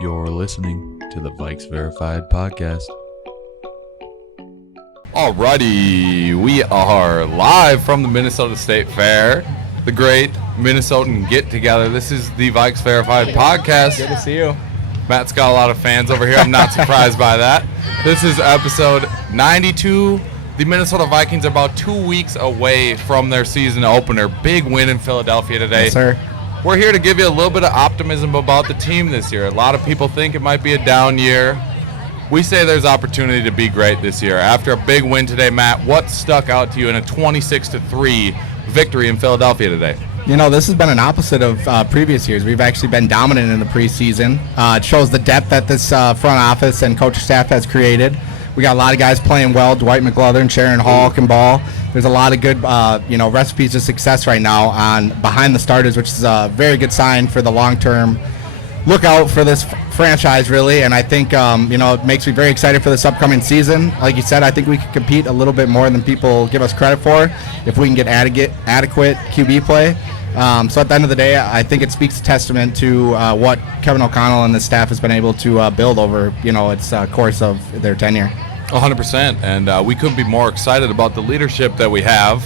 You're listening to the Vikes Verified podcast. Alrighty, we are live from the Minnesota State Fair, the great Minnesotan get-together. This is the Vikes Verified podcast. Good to see you. Matt's got a lot of fans over here. I'm not surprised by that. This is episode 92. The Minnesota Vikings are about 2 weeks away from their season opener. Big win in Philadelphia today. Yes, sir. We're here to give you a little bit of optimism about the team this year. A lot of people think it might be a down year. We say there's opportunity to be great this year. After a big win today, Matt, what stuck out to you in a 26-3 victory in Philadelphia today? You know, this has been an opposite of previous years. We've actually been dominant in the preseason. It shows the depth that this front office and coaching staff has created. We got a lot of guys playing well. Dwight McLeather, Sharon Hall can ball. There's a lot of good, recipes of success right now on behind the starters, which is a very good sign for the long-term lookout for this franchise, really. And I think, it makes me very excited for this upcoming season. Like you said, I think we can compete a little bit more than people give us credit for if we can get adequate QB play. So at the end of the day, I think it speaks a testament to what Kevin O'Connell and the staff has been able to build over, its course of their tenure. 100%, and we couldn't be more excited about the leadership that we have.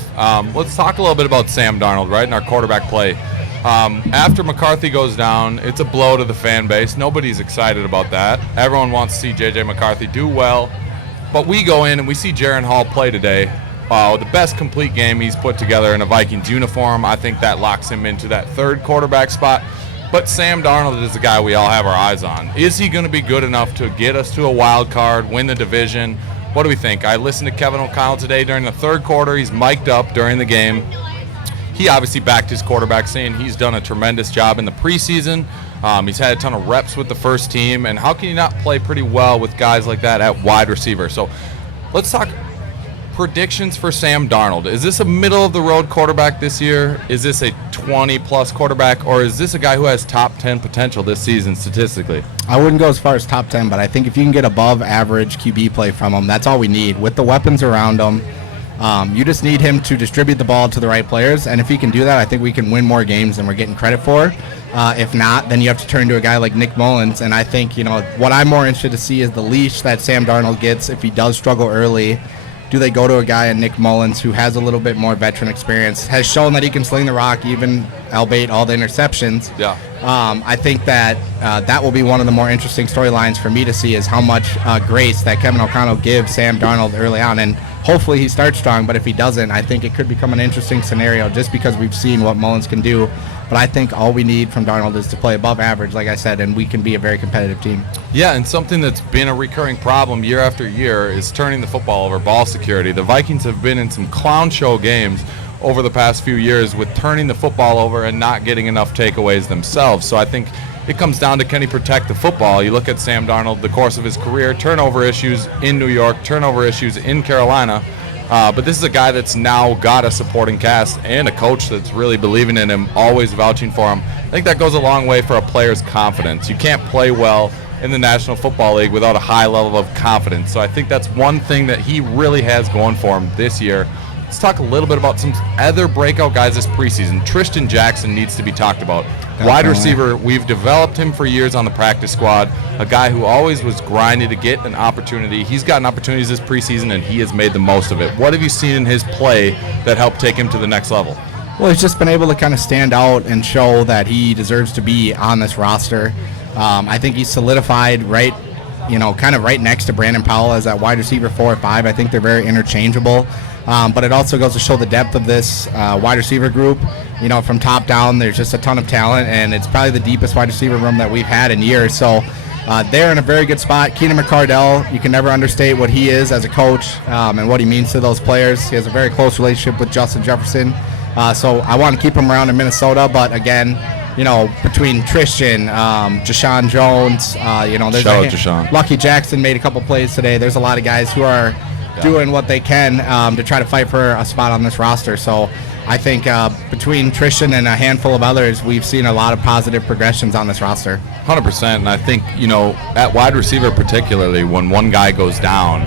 Let's talk a little bit about Sam Darnold, right, in our quarterback play. After McCarthy goes down, it's a blow to the fan base. Nobody's excited about that. Everyone wants to see J.J. McCarthy do well, but we go in and we see Jaren Hall play today. The best complete game he's put together in a Vikings uniform. I think that locks him into that third quarterback spot. But Sam Darnold is the guy we all have our eyes on. Is he going to be good enough to get us to a wild card, win the division? What do we think? I listened to Kevin O'Connell today during the third quarter. He's mic'd up during the game. He obviously backed his quarterback, saying he's done a tremendous job in the preseason. He's had a ton of reps with the first team. And how can you not play pretty well with guys like that at wide receiver? So let's talk predictions for Sam Darnold. Is this a middle-of-the-road quarterback this year? Is this a 20-plus quarterback? Or is this a guy who has top 10 potential this season statistically? I wouldn't go as far as top 10, but I think if you can get above-average QB play from him, that's all we need. With the weapons around him, you just need him to distribute the ball to the right players. And if he can do that, I think we can win more games than we're getting credit for. If not, then you have to turn to a guy like Nick Mullins. And I think, what I'm more interested to see is the leash that Sam Darnold gets if he does struggle early. Do they go to a guy in Nick Mullins who has a little bit more veteran experience, has shown that he can sling the rock, even albeit all the interceptions? Yeah. I think that that will be one of the more interesting storylines for me to see is how much grace that Kevin O'Connell gives Sam Darnold early on. And hopefully he starts strong, but if he doesn't, I think it could become an interesting scenario just because we've seen what Mullins can do. But I think all we need from Darnold is to play above average, like I said, and we can be a very competitive team. Yeah, and something that's been a recurring problem year after year is turning the football over, ball security. The Vikings have been in some clown show games over the past few years with turning the football over and not getting enough takeaways themselves. So I think it comes down to, can he protect the football? You look at Sam Darnold, the course of his career, turnover issues in New York, turnover issues in Carolina. But this is a guy that's now got a supporting cast and a coach that's really believing in him, always vouching for him. I think that goes a long way for a player's confidence. You can't play well in the National Football League without a high level of confidence. So I think that's one thing that he really has going for him this year. Let's talk a little bit about some other breakout guys this preseason. Tristan Jackson needs to be talked about. Definitely. Wide receiver, we've developed him for years on the practice squad, a guy who always was grinding to get an opportunity. He's gotten opportunities this preseason, and he has made the most of it. What have you seen in his play that helped take him to the next level? Well, he's just been able to kind of stand out and show that he deserves to be on this roster. I think he's solidified right next to Brandon Powell as that wide receiver 4 or 5. I think they're very interchangeable. But it also goes to show the depth of this wide receiver group. From top down, there's just a ton of talent, and it's probably the deepest wide receiver room that we've had in years. So they're in a very good spot. Keenan McCardell, you can never understate what he is as a coach and what he means to those players. He has a very close relationship with Justin Jefferson. So I want to keep him around in Minnesota. But again, between Tristan, Jashawn Jones, there's Lucky Jackson made a couple plays today. There's a lot of guys who are doing what they can to try to fight for a spot on this roster. So I think between Tristan and a handful of others, we've seen a lot of positive progressions on this roster. 100%. And I think, at wide receiver particularly, when one guy goes down,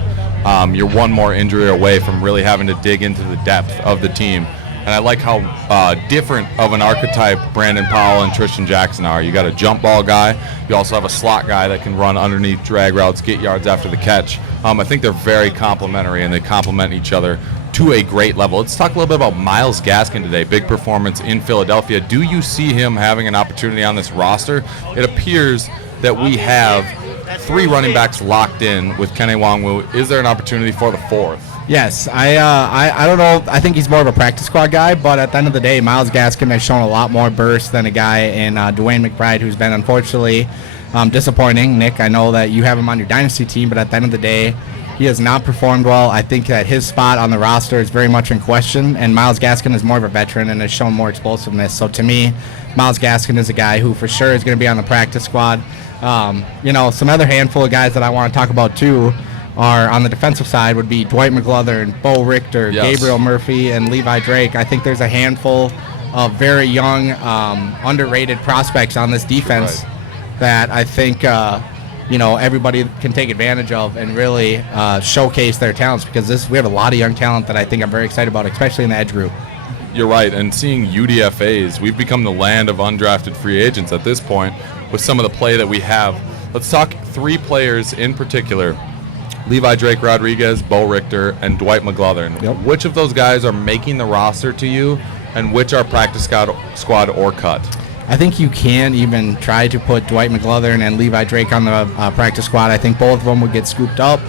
you're one more injury away from really having to dig into the depth of the team. and I like how different of an archetype Brandon Powell and Tristan Jackson are. You got a jump ball guy. You also have a slot guy that can run underneath drag routes, get yards after the catch. I think they're very complementary, and they complement each other to a great level. Let's talk a little bit about Myles Gaskin today. Big performance in Philadelphia. Do you see him having an opportunity on this roster? It appears that we have 3 running backs locked in with Kenny Nwangwu. Is there an opportunity for the 4th? Yes, I don't know. I think he's more of a practice squad guy, but at the end of the day, Myles Gaskin has shown a lot more burst than a guy in Dwayne McBride, who's been unfortunately disappointing. Nick, I know that you have him on your dynasty team, but at the end of the day, he has not performed well. I think that his spot on the roster is very much in question, and Myles Gaskin is more of a veteran and has shown more explosiveness. So to me, Myles Gaskin is a guy who for sure is going to be on the practice squad. Some other handful of guys that I want to talk about too are on the defensive side would be Dwight McGlothern, Bo Richter, yes, Gabriel Murphy, and Levi Drake. I think there's a handful of very young, underrated prospects on this defense that I think everybody can take advantage of and really showcase their talents, because we have a lot of young talent that I think I'm very excited about, especially in the edge group. You're right, and seeing UDFAs, we've become the land of undrafted free agents at this point with some of the play that we have. Let's talk 3 players in particular: Levi Drake Rodriguez, Bo Richter, and Dwight McGlothern. Yep. Which of those guys are making the roster to you, and which are practice squad or cut? I think you can even try to put Dwight McGlothern and Levi Drake on the practice squad. I think both of them would get scooped up.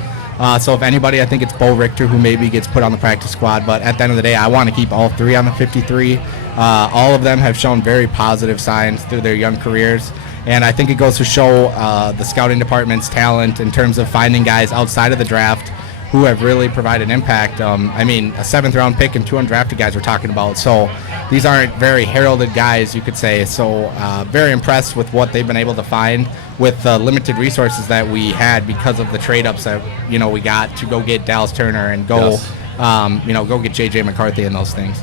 So if anybody, I think it's Bo Richter who maybe gets put on the practice squad. But at the end of the day, I want to keep all 3 on the 53. All of them have shown very positive signs through their young careers. And I think it goes to show the scouting department's talent in terms of finding guys outside of the draft who have really provided impact. A 7th-round pick and 2 undrafted guys we're talking about. So these aren't very heralded guys, you could say. So very impressed with what they've been able to find with the limited resources that we had because of the trade-ups that we got to go get Dallas Turner and go get J.J. McCarthy and those things.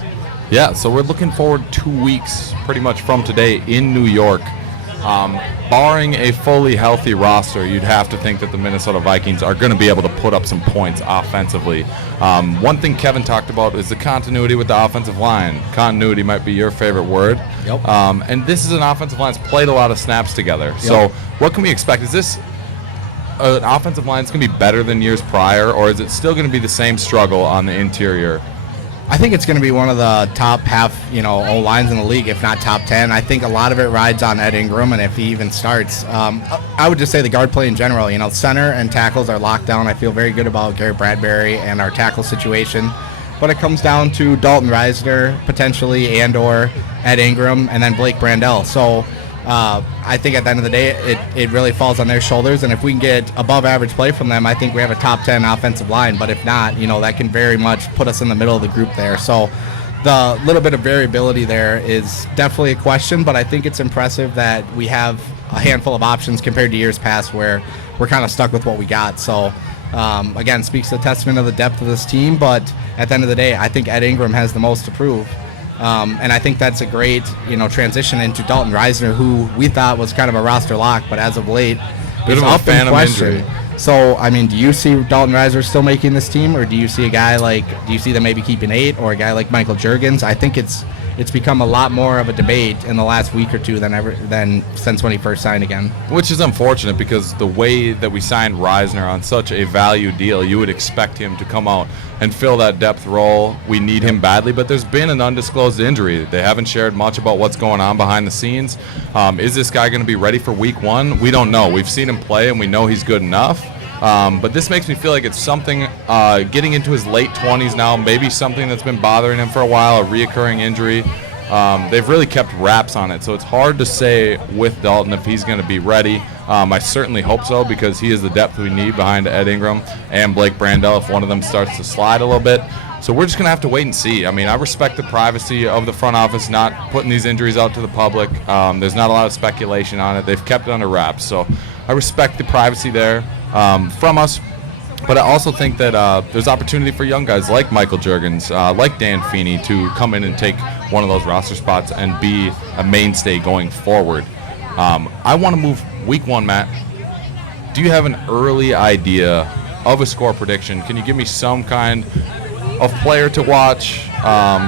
Yeah, so we're looking forward 2 weeks pretty much from today in New York. Barring a fully healthy roster, you'd have to think that the Minnesota Vikings are going to be able to put up some points offensively. One thing Kevin talked about is the continuity with the offensive line. Continuity might be your favorite word. Yep. And this is an offensive line that's played a lot of snaps together. Yep. So what can we expect? Is this an offensive line that's going to be better than years prior, or is it still going to be the same struggle on the interior? I think it's going to be one of the top half, O-lines in the league, if not top 10. I think a lot of it rides on Ed Ingram, and if he even starts. I would just say the guard play in general. Center and tackles are locked down. I feel very good about Garrett Bradbury and our tackle situation. But it comes down to Dalton Reisner, potentially, and/or Ed Ingram, and then Blake Brandel. So I think at the end of the day, it really falls on their shoulders. And if we can get above average play from them, I think we have a top 10 offensive line. But if not, that can very much put us in the middle of the group there. So the little bit of variability there is definitely a question, but I think it's impressive that we have a handful of options compared to years past where we're kind of stuck with what we got. So again, speaks to the testament of the depth of this team. But at the end of the day, I think Ed Ingram has the most to prove. And I think that's a great, transition into Dalton Reisner, who we thought was kind of a roster lock, but as of late, is up in question. So, do you see Dalton Reisner still making this team, or do you see do you see them maybe keeping 8, or a guy like Michael Juergens? I think it's become a lot more of a debate in the last week or two than since when he first signed again. Which is unfortunate, because the way that we signed Reisner on such a value deal, you would expect him to come out and fill that depth role. We need him badly, but there's been an undisclosed injury. They haven't shared much about what's going on behind the scenes. Is this guy going to be ready for week 1? We don't know. We've seen him play, and we know he's good enough. But this makes me feel like it's something getting into his late 20s now, maybe something that's been bothering him for a while, a reoccurring injury. They've really kept wraps on it, so it's hard to say with Dalton if he's going to be ready. I certainly hope so, because he is the depth we need behind Ed Ingram and Blake Brandel if one of them starts to slide a little bit. So we're just going to have to wait and see. I respect the privacy of the front office, not putting these injuries out to the public. There's not a lot of speculation on it. They've kept it under wraps, so I respect the privacy there from us. But I also think that there's opportunity for young guys like Michael Juergens, like Dan Feeney, to come in and take one of those roster spots and be a mainstay going forward. I want to move week 1, Matt. Do you have an early idea of a score prediction? Can you give me some kind of player to watch,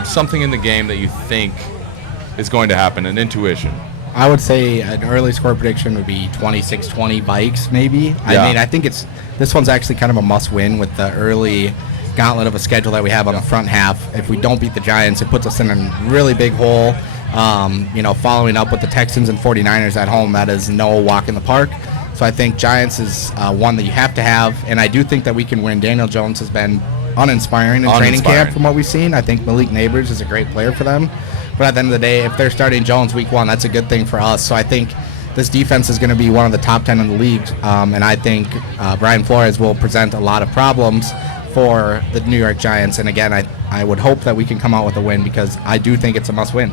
something in the game that you think is going to happen, an intuition? I would say an early score prediction would be 26-20 Vikes, maybe. Yeah. I mean, I think this one's actually kind of a must-win with the early gauntlet of a schedule that we have on the front half. If we don't beat the Giants, it puts us in a really big hole. Following up with the Texans and 49ers at home, that is no walk in the park. So I think Giants is one that you have to have, and I do think that we can win. Daniel Jones has been uninspiring in training camp from what we've seen. I think Malik Neighbors is a great player for them. But at the end of the day, if they're starting Jones week 1, that's a good thing for us. So I think this defense is going to be one of the top 10 in the league, and I think Brian Flores will present a lot of problems for the New York Giants. And again, I would hope that we can come out with a win because I do think it's a must-win.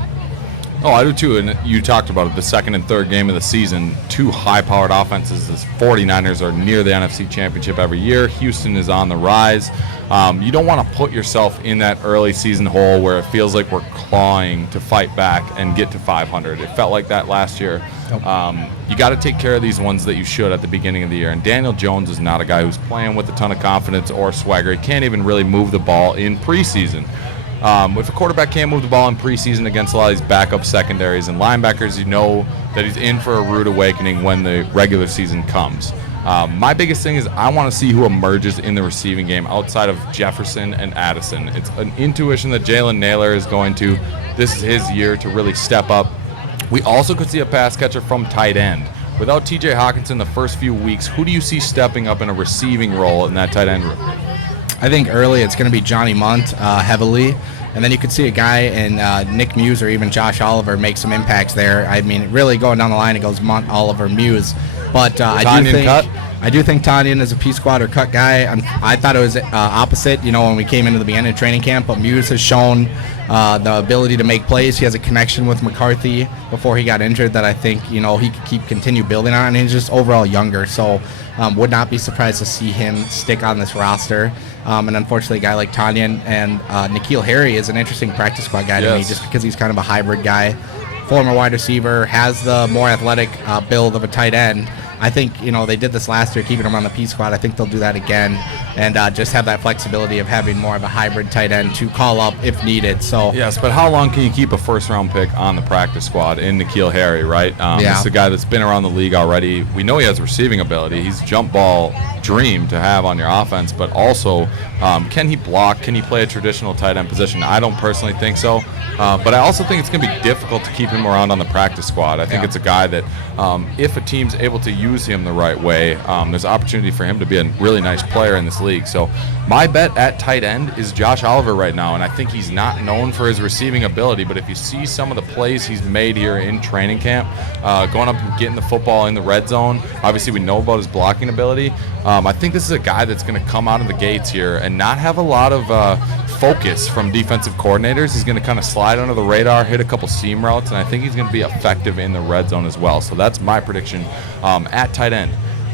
Oh, I do too, and you talked about it, the second and third game of the season, two high-powered offenses. The 49ers are near the NFC Championship every year. Houston is on the rise. You don't want to put yourself in that early season hole where it feels like we're clawing to fight back and get to 500. It felt like that last year. You got to take care of these ones that you should at the beginning of the year, and Daniel Jones is not a guy who's playing with a ton of confidence or swagger. He can't even really move the ball in preseason. If a quarterback can't move the ball in preseason against a lot of these backup secondaries and linebackers, you know that he's in for a rude awakening when the regular season comes. My biggest thing is I want to see who emerges in the receiving game outside of Jefferson and Addison. It's an intuition that Jalen Naylor is going to. This is his year to really step up. We also could see a pass catcher from tight end. Without T.J. Hawkinson the first few weeks, who do you see stepping up in a receiving role in that tight end room? I think early it's going to be Johnny Munt heavily. And then you could see a guy in Nick Muse or even Josh Oliver make some impacts there. I mean, really going down the line, it goes Munt, Oliver, Muse. But I do think Tanyan is a P squad or cut guy. I thought it was opposite, when we came into the beginning of training camp. But Muse has shown the ability to make plays. He has a connection with McCarthy before he got injured that I think he could continue building on. And he's just overall younger, so would not be surprised to see him stick on this roster. And unfortunately, a guy like Tanyan and N'Keal Harry is an interesting practice squad guy to me, just because he's kind of a hybrid guy. Former wide receiver, has the more athletic build of a tight end. I think, they did this last year, keeping him on the P squad. I think they'll do that again and just have that flexibility of having more of a hybrid tight end to call up if needed. So yes, but how long can you keep a first-round pick on the practice squad in N'Keal Harry, right? This is a guy that's been around the league already. We know he has receiving ability. He's a jump ball dream to have on your offense, but also can he block? Can he play a traditional tight end position? I don't personally think so, but I also think it's going to be difficult to keep him around on the practice squad. I think it's a guy that if a team's able to use him the right way, there's opportunity for him to be a really nice player in this league. So my bet at tight end is Josh Oliver right now, and I think he's not known for his receiving ability, but if you see some of the plays he's made here in training camp, going up and getting the football in the red zone, obviously we know about his blocking ability. I think this is a guy that's going to come out of the gates here and not have a lot of focus from defensive coordinators. He's going to kind of slide under the radar, hit a couple seam routes, and I think he's going to be effective in the red zone as well. So that's my prediction at tight end.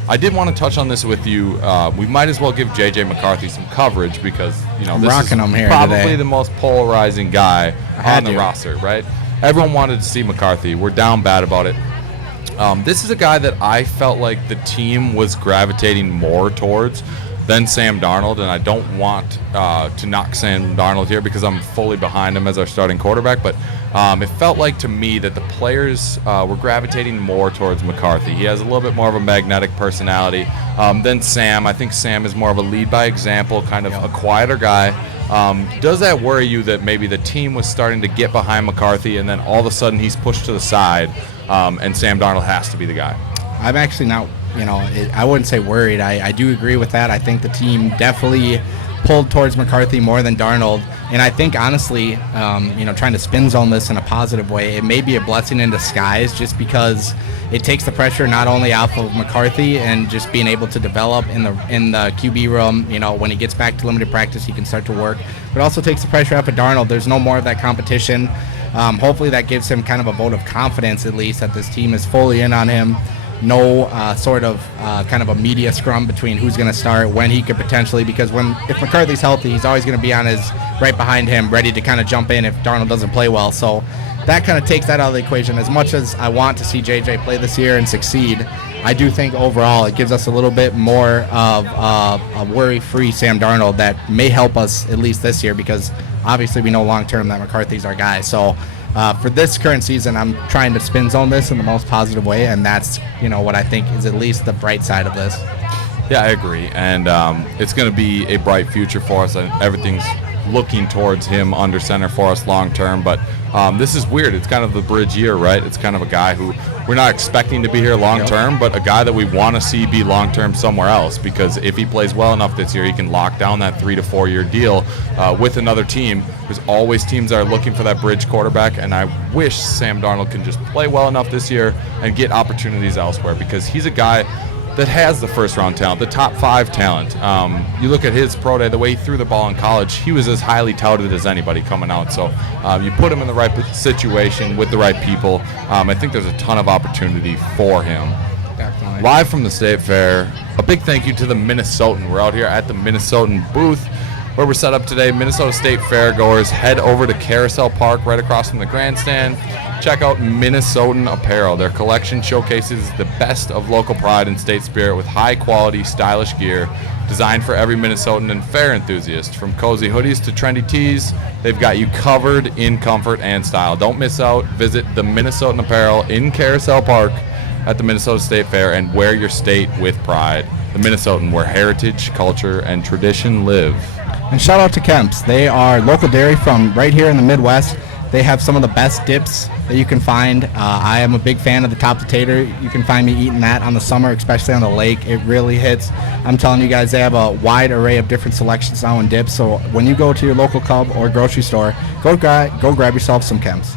I did want to touch on this with you. We might as well give J.J. McCarthy some coverage because this is probably the most polarizing guy on the roster, right? Everyone wanted to see McCarthy. We're down bad about it. This is a guy that I felt like the team was gravitating more towards than Sam Darnold, and I don't want to knock Sam Darnold here because I'm fully behind him as our starting quarterback, but it felt like to me that the players were gravitating more towards McCarthy. He has a little bit more of a magnetic personality than Sam. I think Sam is more of a lead by example, kind of a quieter guy. Does that worry you that maybe the team was starting to get behind McCarthy and then all of a sudden he's pushed to the side and Sam Darnold has to be the guy? I'm actually not, I wouldn't say worried. I do agree with that. I think the team definitely pulled towards McCarthy more than Darnold. And I think, honestly, trying to spin zone this in a positive way, it may be a blessing in disguise just because it takes the pressure not only off of McCarthy and just being able to develop in the QB room. When he gets back to limited practice, he can start to work. But it also takes the pressure off of Darnold. There's no more of that competition. Hopefully that gives him kind of a vote of confidence, at least, that this team is fully in on him. No sort of kind of a media scrum between who's going to start, when he could potentially, because if McCarthy's healthy, he's always going to be on his right behind him, ready to kind of jump in if Darnold doesn't play well. So that kind of takes that out of the equation. As much as I want to see JJ play this year and succeed, I do think overall it gives us a little bit more of a worry-free Sam Darnold that may help us at least this year, because obviously we know long-term that McCarthy's our guy. So for this current season, I'm trying to spin zone this in the most positive way, and that's, what I think is at least the bright side of this. Yeah, I agree. And it's going to be a bright future for us, and everything's looking towards him under center for us long term. But this is weird. It's kind of the bridge year, right? It's kind of a guy who we're not expecting to be here long term, but a guy that we want to see be long term somewhere else, because if he plays well enough this year, he can lock down that 3 to 4 year deal with another team. There's always teams that are looking for that bridge quarterback, and I wish Sam Darnold can just play well enough this year and get opportunities elsewhere, because he's a guy that has the first-round talent, the top 5 talent. You look at his pro day, the way he threw the ball in college, he was as highly touted as anybody coming out. So you put him in the right situation with the right people. I think there's a ton of opportunity for him. Definitely. Live from the State Fair, a big thank you to the Minnesotan. We're out here at the Minnesotan booth where we're set up today. Minnesota State Fair goers, head over to Carousel Park right across from the grandstand. Check out Minnesotan apparel. Their collection showcases the best of local pride and state spirit with high-quality, stylish gear designed for every Minnesotan and fair enthusiast. From cozy hoodies to trendy tees, they've got you covered in comfort and style. Don't miss out. Visit the Minnesotan apparel in Carousel Park at the Minnesota State Fair and wear your state with pride. The Minnesotan, where heritage, culture, and tradition live. And shout out to Kemp's. They are local dairy from right here in the Midwest. They have some of the best dips that you can find. I am a big fan of the top tater. You can find me eating that on the summer, especially on the lake. It really hits. I'm telling you guys, they have a wide array of different selections now in dips. So when you go to your local Cub or grocery store, go grab yourself some Kemp's.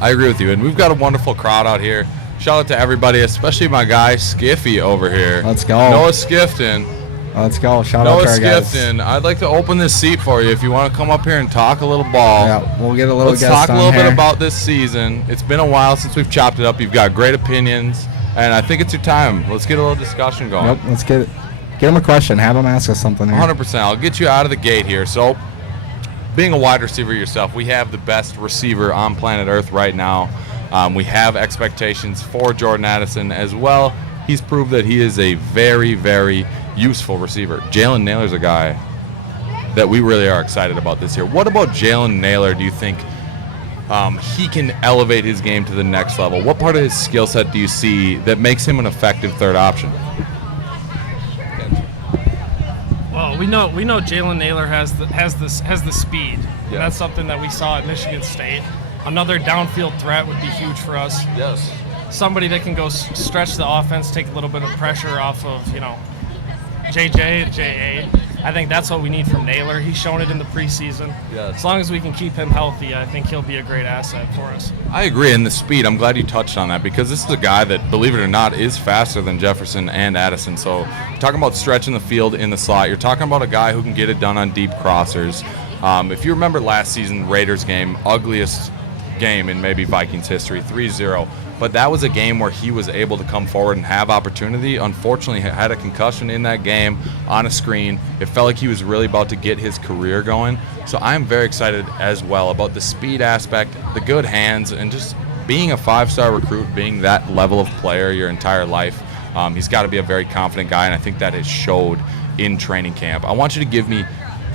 I agree with you, and we've got a wonderful crowd out here. Shout out to everybody, especially my guy Skiffy over here. Let's go. Noah Skifton. Let's go. Shout out to our guys. Skifton, I'd like to open this seat for you if you want to come up here and talk a little ball. Yeah, we'll get a little Let's guest talk a little on bit here. about this season. It's been a while since we've chopped it up. You've got great opinions, and I think it's your time. Let's get a little discussion going. Yep, let's get him a question. Have him ask us something here. 100%. I'll get you out of the gate here. So, being a wide receiver yourself, we have the best receiver on planet Earth right now. We have expectations for Jordan Addison as well. He's proved that he is a very, very useful receiver. Jalen Naylor's a guy that we really are excited about this year. What about Jalen Naylor do you think he can elevate his game to the next level? What part of his skill set do you see that makes him an effective third option? Well, we know Jalen Naylor has the speed. Yeah. That's something that we saw at Michigan State. Another downfield threat would be huge for us. Yes. Somebody that can go stretch the offense, take a little bit of pressure off of, JJ and JA. I think that's what we need from Naylor. He's shown it in the preseason. Yes. As long as we can keep him healthy, I think he'll be a great asset for us. I agree, and the speed, I'm glad you touched on that, because this is a guy that, believe it or not, is faster than Jefferson and Addison. So you're talking about stretching the field in the slot. You're talking about a guy who can get it done on deep crossers. If you remember last season, Raiders game, ugliest game in maybe Vikings history, 3-0. But that was a game where he was able to come forward and have opportunity. Unfortunately, he had a concussion in that game on a screen. It felt like he was really about to get his career going. So I'm very excited as well about the speed aspect, the good hands, and just being a five-star recruit, being that level of player your entire life. He's got to be a very confident guy, and I think that has showed in training camp. I want you to give me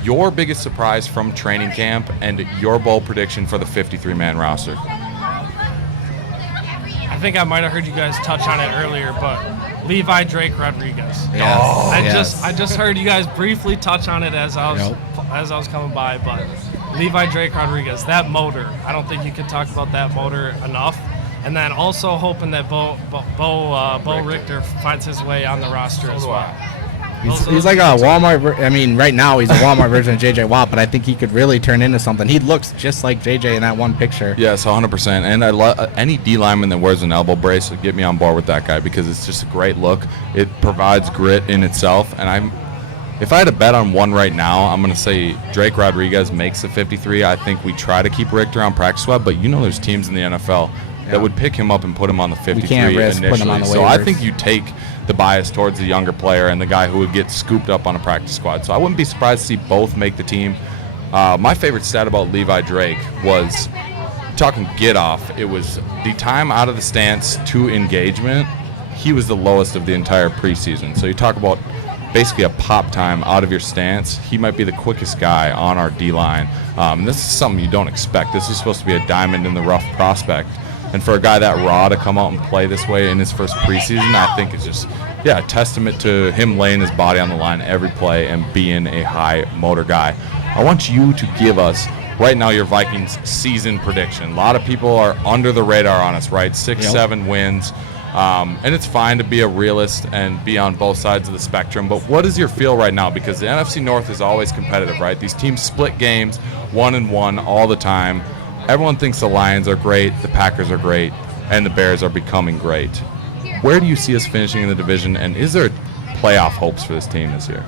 your biggest surprise from training camp and your bold prediction for the 53-man roster. I think I might have heard you guys touch on it earlier, but Levi Drake Rodriguez. Yes. Oh, I just heard you guys briefly touch on it as I was coming by, but Levi Drake Rodriguez, that motor. I don't think you can talk about that motor enough. And then also hoping that Bo Richter finds his way on the roster as well. He's like a Walmart. Right now he's a Walmart version of J.J. Watt, but I think he could really turn into something. He looks just like J.J. in that one picture. Yes, 100%. And I love any D lineman that wears an elbow brace. Get me on board with that guy, because it's just a great look. It provides grit in itself. And if I had to bet on one right now, I'm going to say Drake Rodriguez makes the 53. I think we try to keep Richter on practice squad, but there's teams in the NFL that would pick him up and put him on the 53 can't risk initially. putting him on the So I waivers. think you take the bias towards the younger player and the guy who would get scooped up on a practice squad. So I wouldn't be surprised to see both make the team. My favorite stat about Levi Drake was, talking get off, it was the time out of the stance to engagement. He was the lowest of the entire preseason. So you talk about basically a pop time out of your stance. He might be the quickest guy on our D-line. This is something you don't expect. This is supposed to be a diamond in the rough prospect. And for a guy that raw to come out and play this way in his first preseason, I think is just, a testament to him laying his body on the line every play and being a high motor guy. I want you to give us right now your Vikings season prediction. A lot of people are under the radar on us, right? 6-7 wins. And it's fine to be a realist and be on both sides of the spectrum. But what is your feel right now? Because the NFC North is always competitive, right? These teams split games 1-1 all the time. Everyone thinks the Lions are great, the Packers are great, and the Bears are becoming great. Where do you see us finishing in the division, and is there playoff hopes for this team this year?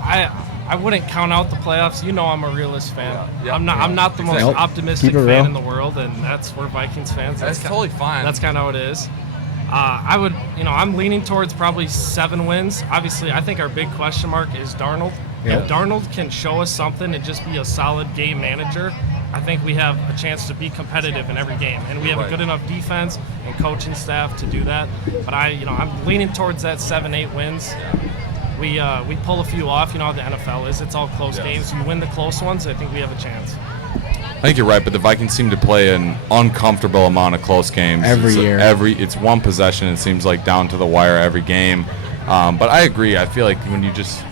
I wouldn't count out the playoffs. You know I'm a realist fan. Yeah. I'm not the most Nope. optimistic Keep it fan real. in the world, and that's where Vikings fans. That's totally fine. That's kind of how it is. I'm leaning towards probably 7 wins. Obviously, I think our big question mark is Darnold. Yep. If Darnold can show us something and just be a solid game manager, I think we have a chance to be competitive in every game, and we have a good enough defense and coaching staff to do that. But I'm leaning towards that 7-8 wins. We pull a few off. You know how the NFL is. It's all close games. You win the close ones, I think we have a chance. I think you're right, but the Vikings seem to play an uncomfortable amount of close games. Every year. It's one possession, it seems like, down to the wire every game. But I agree. I feel like when you just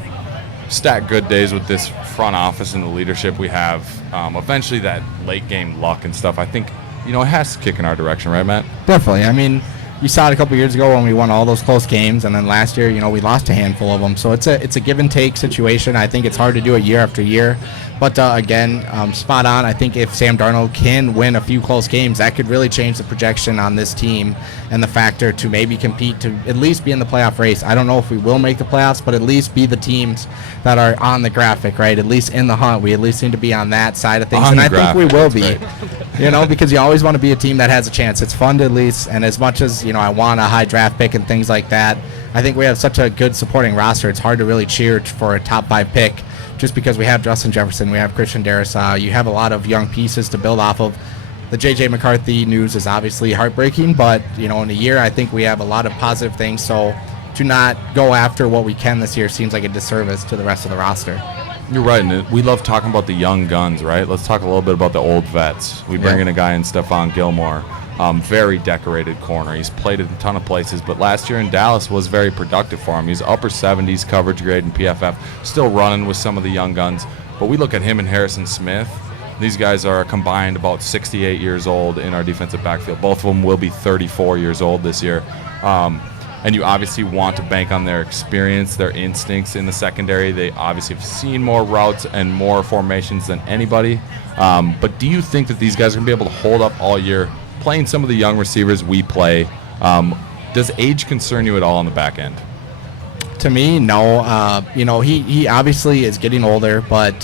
stack good days with this front office and the leadership we have, eventually that late game luck and stuff, I think, it has to kick in our direction, right, Matt? Definitely. I mean, you saw it a couple years ago when we won all those close games, and then last year, we lost a handful of them. So it's a give and take situation. I think it's hard to do it year after year. But again, spot on. I think if Sam Darnold can win a few close games, that could really change the projection on this team and the factor to maybe compete to at least be in the playoff race. I don't know if we will make the playoffs, but at least be the teams that are on the graphic, right? At least in the hunt. We at least need to be on that side of things. And I think we will be, because you always want to be a team that has a chance. It's fun to at least, and as much as, I want a high draft pick and things like that, I think we have such a good supporting roster. It's hard to really cheer for a top 5 pick just because we have Justin Jefferson, we have Christian Darrisaw. You have a lot of young pieces to build off of. The J.J. McCarthy news is obviously heartbreaking, but, in a year, I think we have a lot of positive things. So to not go after what we can this year seems like a disservice to the rest of the roster. You're right, and we love talking about the young guns, right? Let's talk a little bit about the old vets. We bring in a guy in Stephon Gilmore. Very decorated corner. He's played in a ton of places, but last year in Dallas was very productive for him. He's upper 70s coverage grade in PFF, still running with some of the young guns. But we look at him and Harrison Smith. These guys are combined about 68 years old in our defensive backfield. Both of them will be 34 years old this year. And you obviously want to bank on their experience, their instincts in the secondary. They obviously have seen more routes and more formations than anybody. But do you think that these guys are going to be able to hold up all year? Playing some of the young receivers we play, does age concern you at all on the back end? To me, no. He obviously is getting older, but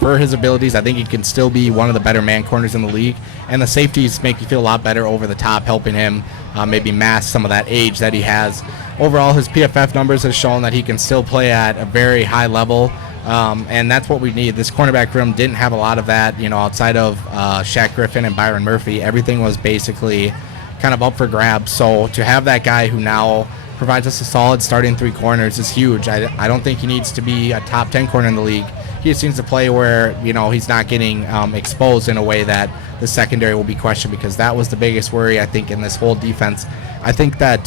for his abilities, I think he can still be one of the better man corners in the league. And the safeties make you feel a lot better over the top, helping him maybe mask some of that age that he has. Overall, his PFF numbers have shown that he can still play at a very high level. And that's what we need. This cornerback room didn't have a lot of that, outside of Shaq Griffin and Byron Murphy. Everything was basically kind of up for grabs. So to have that guy who now provides us a solid starting 3 corners is huge. I don't think he needs to be a top 10 corner in the league. He just needs to play where, he's not getting exposed in a way that the secondary will be questioned, because that was the biggest worry, I think, in this whole defense. I think that,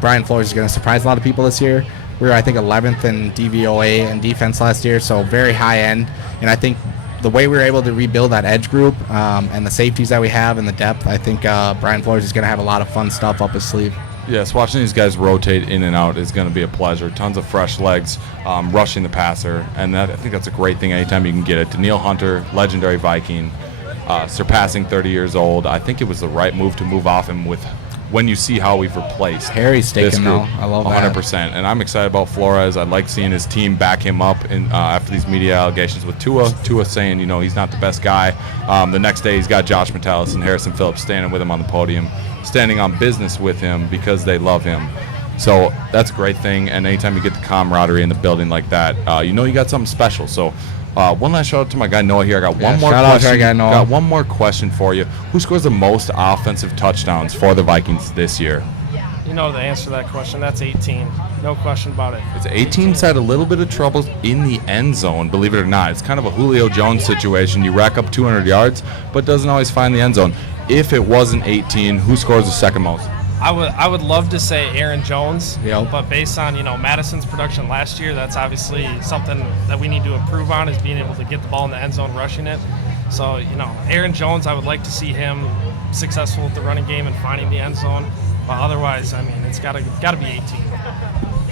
Brian Flores is going to surprise a lot of people this year. We were, I think, 11th in DVOA in defense last year, so very high end. And I think the way we were able to rebuild that edge group and the safeties that we have and the depth, I think Brian Flores is going to have a lot of fun stuff up his sleeve. Yes, watching these guys rotate in and out is going to be a pleasure. Tons of fresh legs, rushing the passer, and I think that's a great thing anytime you can get it. Danielle Hunter, legendary Viking, surpassing 30 years old. I think it was the right move to move off him with when you see how we've replaced Harry's this sticking, group. though. I love that. 100%. And I'm excited about Flores. I like seeing his team back him up after these media allegations with Tua. Tua saying, he's not the best guy. The next day he's got Josh Metellus and Harrison Phillips standing with him on the podium, standing on business with him because they love him. So that's a great thing. And anytime you get the camaraderie in the building like that, you got something special. So one last shout out to my guy Noah here. I got one more shout question. out to our guy Noah. Got one more question for you. Who scores the most offensive touchdowns for the Vikings this year? You know the answer to that question. That's 18. No question about it. It's 18's had a little bit of trouble in the end zone, believe it or not. It's kind of a Julio Jones situation. You rack up 200 yards, but doesn't always find the end zone. If it wasn't 18, who scores the second most? I would love to say Aaron Jones, Yep. but based on Madison's production last year, that's obviously something that we need to improve on, is being able to get the ball in the end zone, rushing it. So Aaron Jones, I would like to see him successful with the running game and finding the end zone. But otherwise, I mean, it's got to be 18.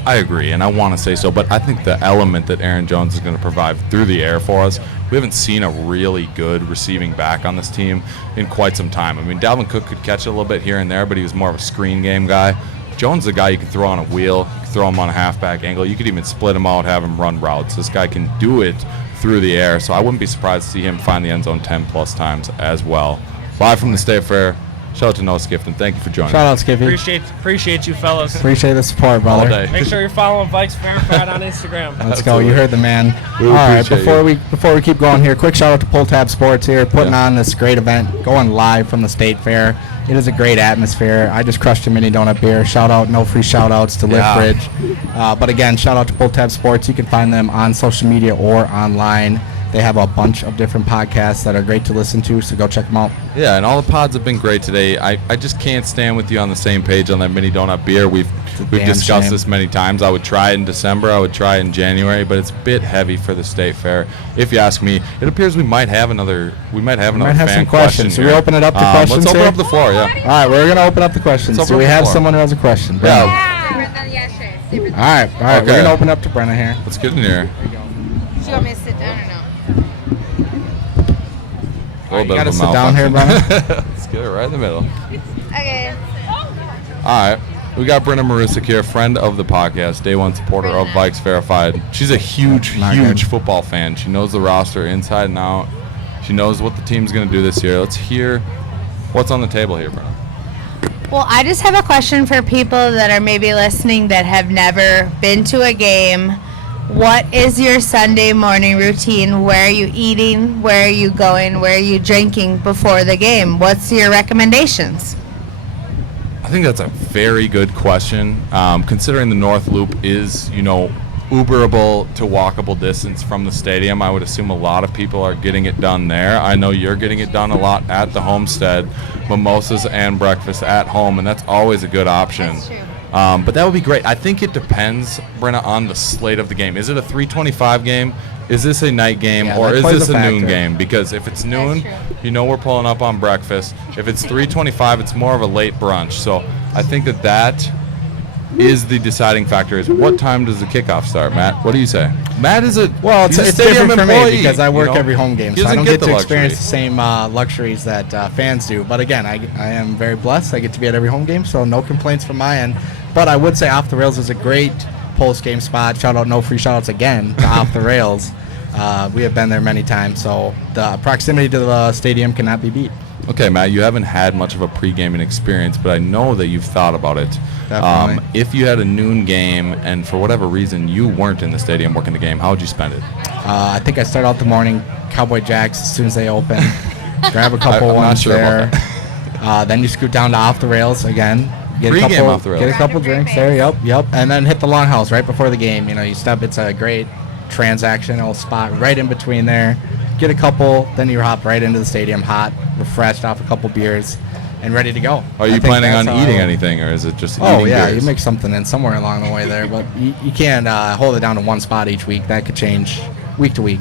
I agree, and I want to say so, but I think the element that Aaron Jones is going to provide through the air for us, we haven't seen a really good receiving back on this team in quite some time. I mean, Dalvin Cook could catch it a little bit here and there, but he was more of a screen game guy. Jones is a guy you can throw on a wheel, you can throw him on a halfback angle. You could even split him out, have him run routes. This guy can do it through the air, so I wouldn't be surprised to see him find the end zone 10-plus times as well. Live from the State Fair, shout out to Noah Skifton. Thank you for joining. Shout out, Skippy. Appreciate you, fellas. Appreciate the support, brother. All day. Make sure you're following Vikes Verified on Instagram. Let's go. You heard the man. We All right, appreciate before we keep going here, quick shout out to Pull Tab Sports here, putting on this great event, going live from the State Fair. It is a great atmosphere. I just crushed a mini donut beer. Shout out, no free shout outs to Lift Bridge. But again, shout out to Pull Tab Sports. You can find them on social media or online. They have a bunch of different podcasts that are great to listen to, so go check them out. Yeah, and all the pods have been great today. I just can't stand with you on the same page on that mini donut beer. We've discussed this many times. I would try it in December. I would try it in January, but it's a bit heavy for the State Fair. If you ask me, it appears we might have another. We might have some fan questions. Should we here. open it up to questions? Let's open here? up the floor. Yeah. All right, we're gonna open up the questions. Let's Do open we up the have floor. someone who has a question? Yeah. All right. Okay. We're gonna open up to Brynna here. Let's get in here. Do you want me to sit down or no? A little You bit gotta of a sit down here, malfunction. Brynna. Let's get it right in the middle. Okay. All right. We got Brynna Marusic here, friend of the podcast, day one supporter of Vikes Verified. She's a huge football fan. She knows the roster inside and out. She knows what the team's going to do this year. Let's hear what's on the table here, Brynna. Well, I just have a question for people that are maybe listening that have never been to a game. What is your Sunday morning routine? Where are you eating? Where are you going? Where are you drinking before the game? What's your recommendations? I think that's a very good question. Considering the North Loop is, Uberable to walkable distance from the stadium, I would assume a lot of people are getting it done there. I know you're getting it done a lot at the homestead, mimosas and breakfast at home, and that's always a good option. That's true. But that would be great. I think it depends, Brynna, on the slate of the game. Is it a 3:25 game? Is this a night game, Yeah, or that is plays this a a noon factor. game? Because if it's noon, true. we're pulling up on breakfast. If it's 3:25, it's more of a late brunch. So I think that is the deciding factor. Is what time does the kickoff start, Matt? What do you say? Matt is a It's stadium different for employee, me because I work every home game, He so I doesn't don't get the to luxury. experience the same luxuries that fans do. But again, I am very blessed. I get to be at every home game, so no complaints from my end. But I would say Off the Rails is a great post-game spot. Shout out, no free shout-outs again to Off the Rails. We have been there many times, so the proximity to the stadium cannot be beat. Okay, Matt, you haven't had much of a pre-gaming experience, but I know that you've thought about it. Definitely. If you had a noon game and for whatever reason you weren't in the stadium working the game, how would you spend it? I think I start out the morning, Cowboy Jacks as soon as they open. Grab a couple I'm not ones sure there. about Then you scoot down to Off the Rails again. Get Pre-game a couple, Off the Rails. Get a couple drinks there. Yep. And then hit the Longhouse right before the game. You step. It's a great transactional spot right in between there. Get a couple, then you hop right into the stadium, hot, refreshed off a couple beers, and ready to go. Are I you think planning that's on how- eating anything, or is it just Oh eating yeah, beers? you mix something in somewhere along the way there, but you can't hold it down to one spot each week. That could change week to week.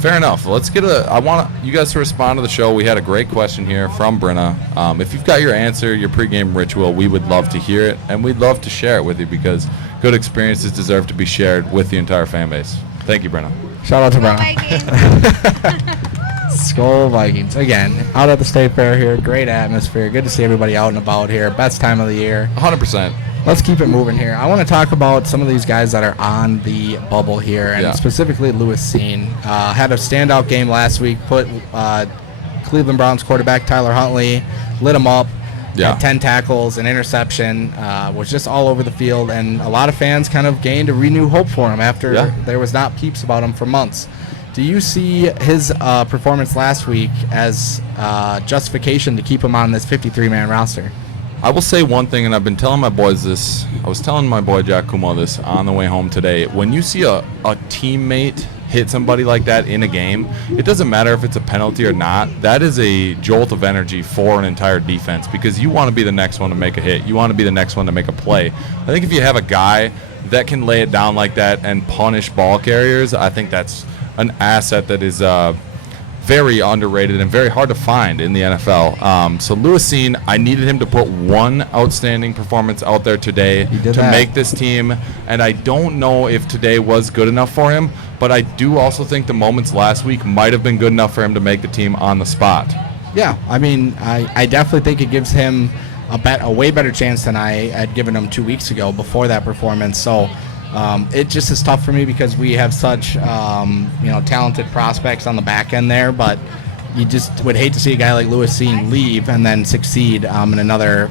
Fair enough. Let's get I want you guys to respond to the show. We had a great question here from Brynna. If you've got your answer, your pregame ritual, we would love to hear it, and we'd love to share it with you because good experiences deserve to be shared with the entire fan base. Thank you, Brynna. Shout out to Go Brynna. Skull Vikings. Again, out at the State Fair here. Great atmosphere. Good to see everybody out and about here. Best time of the year. 100%. Let's keep it moving here. I want to talk about some of these guys that are on the bubble here, and Yeah. specifically Lewis Seen. Had a standout game last week. Put Cleveland Browns quarterback Tyler Huntley, lit him up. Yeah. Had 10 tackles, an interception, was just all over the field, and a lot of fans kind of gained a renewed hope for him after there was not peeps about him for months. Do you see his performance last week as justification to keep him on this 53-man roster? I will say one thing, and I've been telling my boys this. I was telling my boy Jack Kumo this on the way home today. When you see a teammate hit somebody like that in a game, it doesn't matter if it's a penalty or not. That is a jolt of energy for an entire defense because you want to be the next one to make a hit. You want to be the next one to make a play. I think if you have a guy that can lay it down like that and punish ball carriers, I think that's an asset that is very underrated and very hard to find in the NFL. So Lewis Cine, I needed him to put one outstanding performance out there today to make this team, and I don't know if today was good enough for him, but I do also think the moments last week might have been good enough for him to make the team on the spot. Yeah, I mean, I definitely think it gives him a way better chance than I had given him 2 weeks ago before that performance. So it just is tough for me because we have such talented prospects on the back end there, but you just would hate to see a guy like Lewis Cine leave and then succeed in another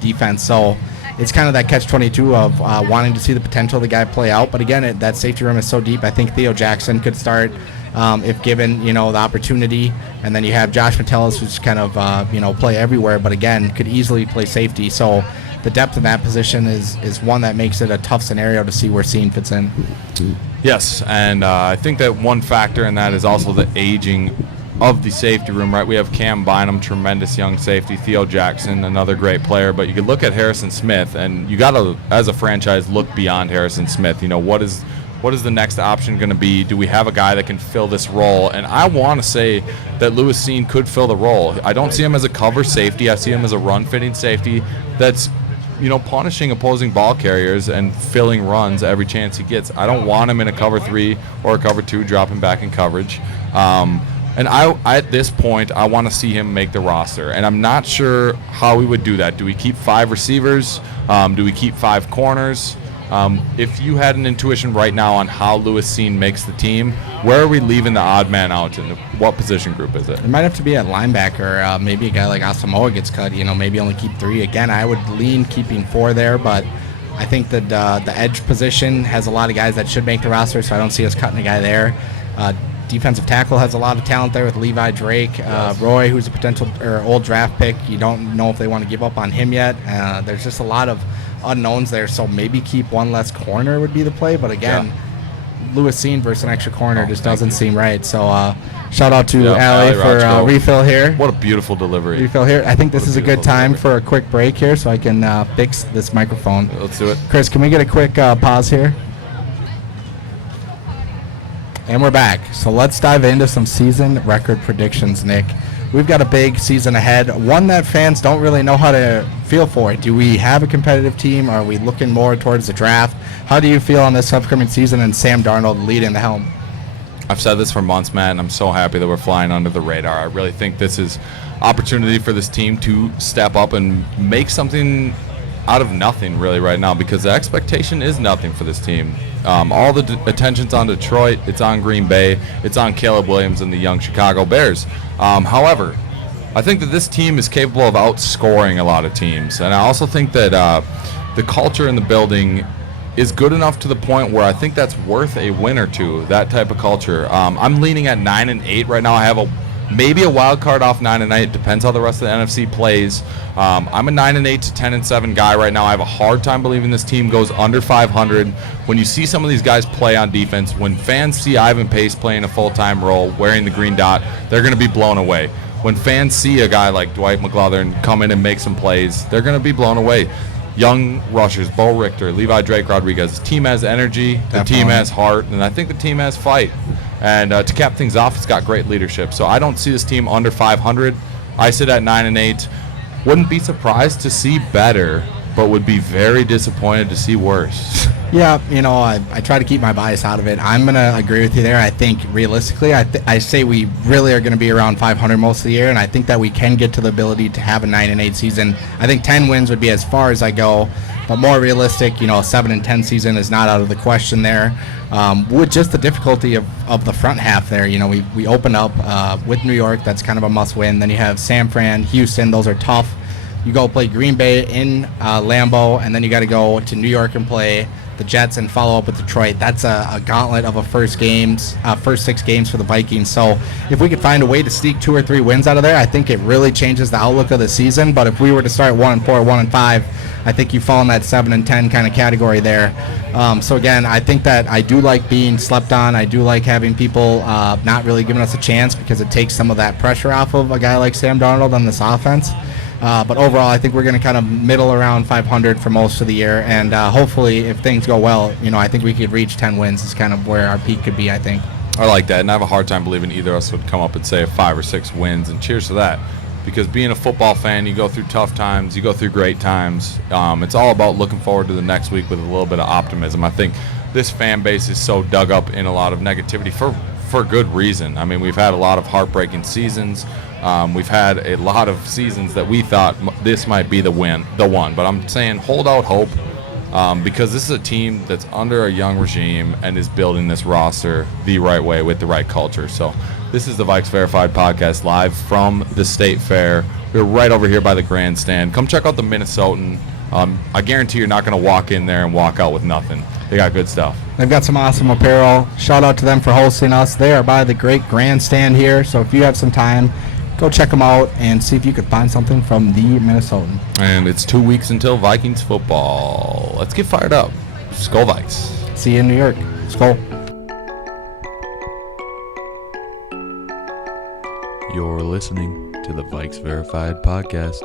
defense. So it's kind of that catch-22 of wanting to see the potential of the guy play out. But again, that safety room is so deep. I think Theo Jackson could start if given the opportunity, and then you have Josh Metellus, who's kind of play everywhere, but again could easily play safety. So the depth in that position is one that makes it a tough scenario to see where Cine fits in. Yes, and I think that one factor in that is also the aging of the safety room, right? We have Cam Bynum, tremendous young safety, Theo Jackson, another great player, but you could look at Harrison Smith, and you got to, as a franchise, look beyond Harrison Smith. What is the next option going to be? Do we have a guy that can fill this role? And I want to say that Lewis Cine could fill the role. I don't see him as a cover safety. I see him as a run-fitting safety that's punishing opposing ball carriers and filling runs every chance he gets. I don't want him in a cover 3 or a cover 2, dropping back in coverage. And at this point, I want to see him make the roster. And I'm not sure how we would do that. Do we keep 5 receivers? Do we keep 5 corners? If you had an intuition right now on how Lewis Cine makes the team, where are we leaving the odd man out, and what position group is it? It might have to be at linebacker. Maybe a guy like Asamoah gets cut. Maybe only keep 3. Again, I would lean keeping 4 there, but I think that the edge position has a lot of guys that should make the roster, so I don't see us cutting a guy there. Defensive tackle has a lot of talent there with Levi Drake. Roy, who's a potential old draft pick. You don't know if they want to give up on him yet. There's just a lot of unknowns there, so maybe keep 1 less corner would be the play. But again, Lewis Cine versus an extra corner just doesn't seem right. So shout out to Allie for refill here. What a beautiful delivery. Refill here. I think this is a good time for a quick break here so I can fix this microphone. Let's do it. Chris, can we get a quick pause here? And we're back. So let's dive into some season record predictions, Nick. We've got a big season ahead, one that fans don't really know how to feel for. Do we have a competitive team? Are we looking more towards the draft? How do you feel on this upcoming season and Sam Darnold leading the helm? I've said this for months, Matt, and I'm so happy that we're flying under the radar. I really think this is opportunity for this team to step up and make something out of nothing really right now, because the expectation is nothing for this team. All the attention's on Detroit, it's on Green Bay, it's on Caleb Williams and the young Chicago Bears. However, I think that this team is capable of outscoring a lot of teams, and I also think that the culture in the building is good enough to the point where I think that's worth a win or two, that type of culture. I'm leaning at 9-8 right now. I have maybe a wild card off 9-8. Depends how the rest of the NFC plays. I'm a 9-8 to 10-7 guy right now. I have a hard time believing this team goes under 500. When you see some of these guys play on defense, when fans see Ivan Pace playing a full-time role, wearing the green dot, they're going to be blown away. When fans see a guy like Dwight McGlothern come in and make some plays, they're going to be blown away. Young rushers, Bo Richter, Levi Drake Rodriguez. The team has energy, the team has heart, and I think the team has fight. And to cap things off, it's got great leadership. So I don't see this team under 500. I sit at 9-8. Wouldn't be surprised to see better, but would be very disappointed to see worse. Yeah, I try to keep my bias out of it. I'm going to agree with you there. I think realistically, I say we really are going to be around 500 most of the year, and I think that we can get to the ability to have a 9-8 season. I think 10 wins would be as far as I go, but more realistic, a 7-10 season is not out of the question there. With just the difficulty of the front half there, we open up with New York. That's kind of a must-win. Then you have San Fran, Houston. Those are tough. You go play Green Bay in Lambeau, and then you got to go to New York and play the Jets, and follow up with Detroit. That's a gauntlet of first 6 games for the Vikings. So if we could find a way to sneak 2 or 3 wins out of there, I think it really changes the outlook of the season. But if we were to start 1-4, 1-5, I think you fall in that 7-10 kind of category there. So again, I think that I do like being slept on. I do like having people not really giving us a chance, because it takes some of that pressure off of a guy like Sam Darnold on this offense. But overall, I think we're going to kind of middle around 500 for most of the year. And hopefully, if things go well, I think we could reach 10 wins is kind of where our peak could be, I think. I like that. And I have a hard time believing either of us would come up and say 5 or 6 wins. And cheers to that. Because being a football fan, you go through tough times, you go through great times. It's all about looking forward to the next week with a little bit of optimism. I think this fan base is so dug up in a lot of negativity for good reason. I mean, we've had a lot of heartbreaking seasons. We've had a lot of seasons that we thought this might be the one. But I'm saying hold out hope, because this is a team that's under a young regime and is building this roster the right way with the right culture. So this is the Vikes Verified Podcast live from the State Fair. We're right over here by the grandstand. Come check out the Minnesotan. I guarantee you're not going to walk in there and walk out with nothing. They got good stuff. They've got some awesome apparel. Shout out to them for hosting us. They are by the great grandstand here. So if you have some time, go check them out and see if you could find something from the Minnesotan. And it's 2 weeks until Vikings football. Let's get fired up. Skol Vikes. See you in New York. Skol. You're listening to the Vikes Verified Podcast.